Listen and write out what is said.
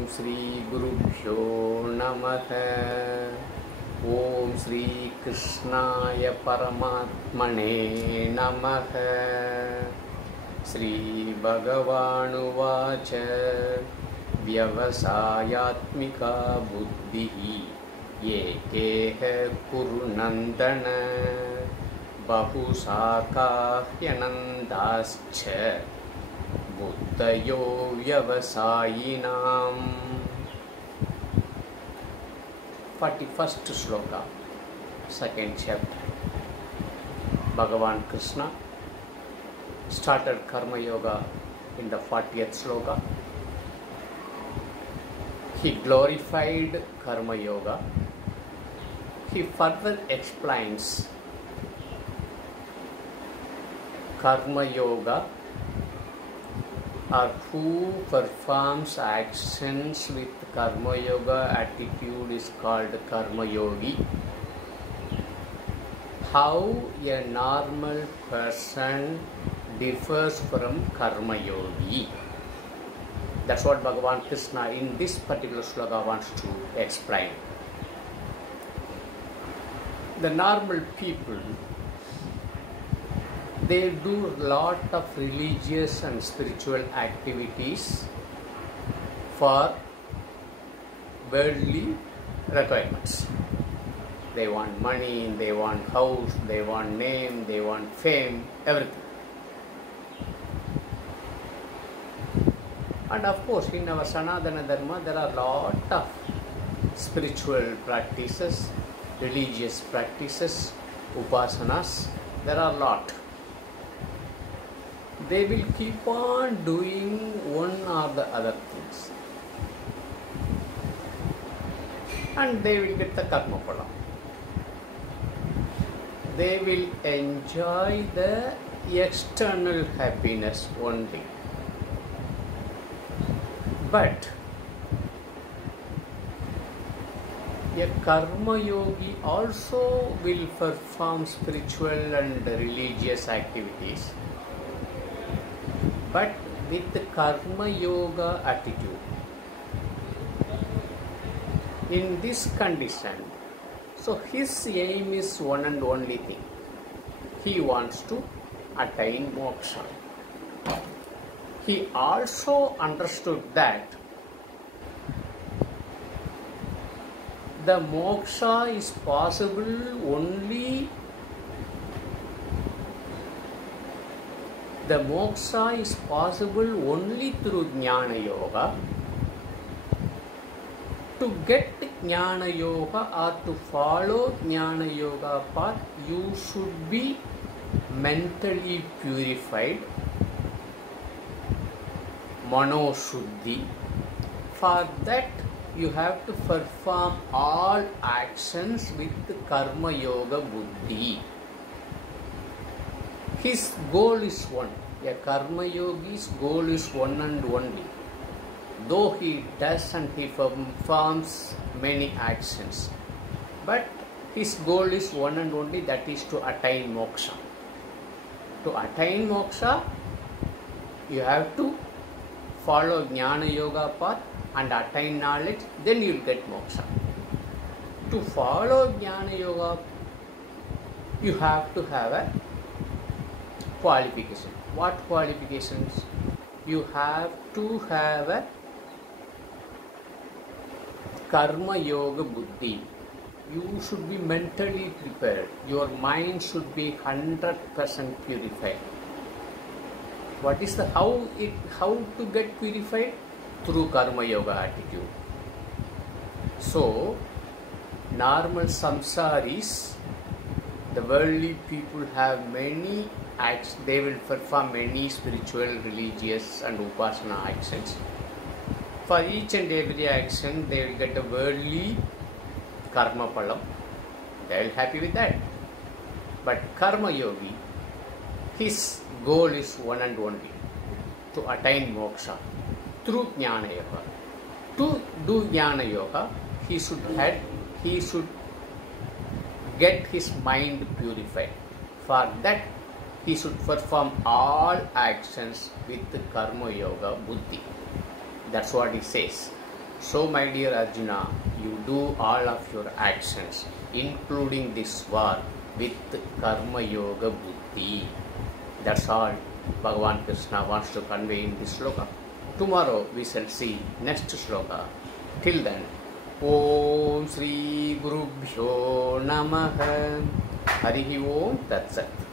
ओम श्री गुरुभ्यो नमः। ओम श्री कृष्णाय परमात्मने नमः। श्री भगवानुवाच व्यवसायात्मिका बुद्धिः एकेह कुरु नन्दन बहुशाखाह्यनन्दाश्च बुद्धयो व्यवसायिनाम्। 41st shloka, second chapter. Bhagavan Krishna started Karma Yoga in the 40th sloka. He glorified Karma Yoga. He further explains Karma Yoga, or who performs actions with Karma Yoga attitude is called Karma Yogi. How a normal person differs from Karma Yogi. That's what Bhagavan Krishna in this particular sloka wants to explain. The normal people, they do lot of religious and spiritual activities for worldly requirements. They want money, they want house, they want name, they want fame, everything. And of course, in our Sanatana Dharma, there are lot of spiritual practices, religious practices, upasanas. There are lot. They will keep on doing one or the other things, and they will get the karma phala. They will enjoy the external happiness only. But a karma yogi also will perform spiritual and religious activities, but with the Karma Yoga attitude. In this condition, so his aim is one and only thing. He wants to attain moksha. He also understood that the moksha is possible only through Jnana Yoga. To get Jnana Yoga or to follow Jnana Yoga path, you should be mentally purified, Mano Shuddhi. For that, you have to perform all actions with Karma Yoga Buddhi. His goal is one. A Karma Yogi's goal is one and only. Though he does and he performs many actions, but his goal is one and only, that is to attain moksha. To attain moksha, you have to follow Jnana Yoga path and attain knowledge, then you will get moksha. To follow Jnana Yoga, you have to have a qualification. What qualifications? You have to have a Karma Yoga Buddhi. You should be mentally prepared. Your mind should be 100% purified. What is the how to get purified? Through Karma Yoga attitude. So, normal samsaris, the worldly people, have many acts. They will perform many spiritual, religious and upasana actions. For each and every action, they will get a worldly karma phalam. They will happy with that. But Karma Yogi, his goal is one and only, to attain moksha through Jnana Yoga. To do Jnana Yoga, he should get his mind purified. For that, he should perform all actions with Karma Yoga Buddhi. That's what he says. So my dear Arjuna, you do all of your actions, including this war, with Karma Yoga Buddhi. That's all Bhagavan Krishna wants to convey in this sloka. Tomorrow we shall see next sloka. Till then, Om Shri Gurubhyo Namaha. Harihi Om Tat Sat.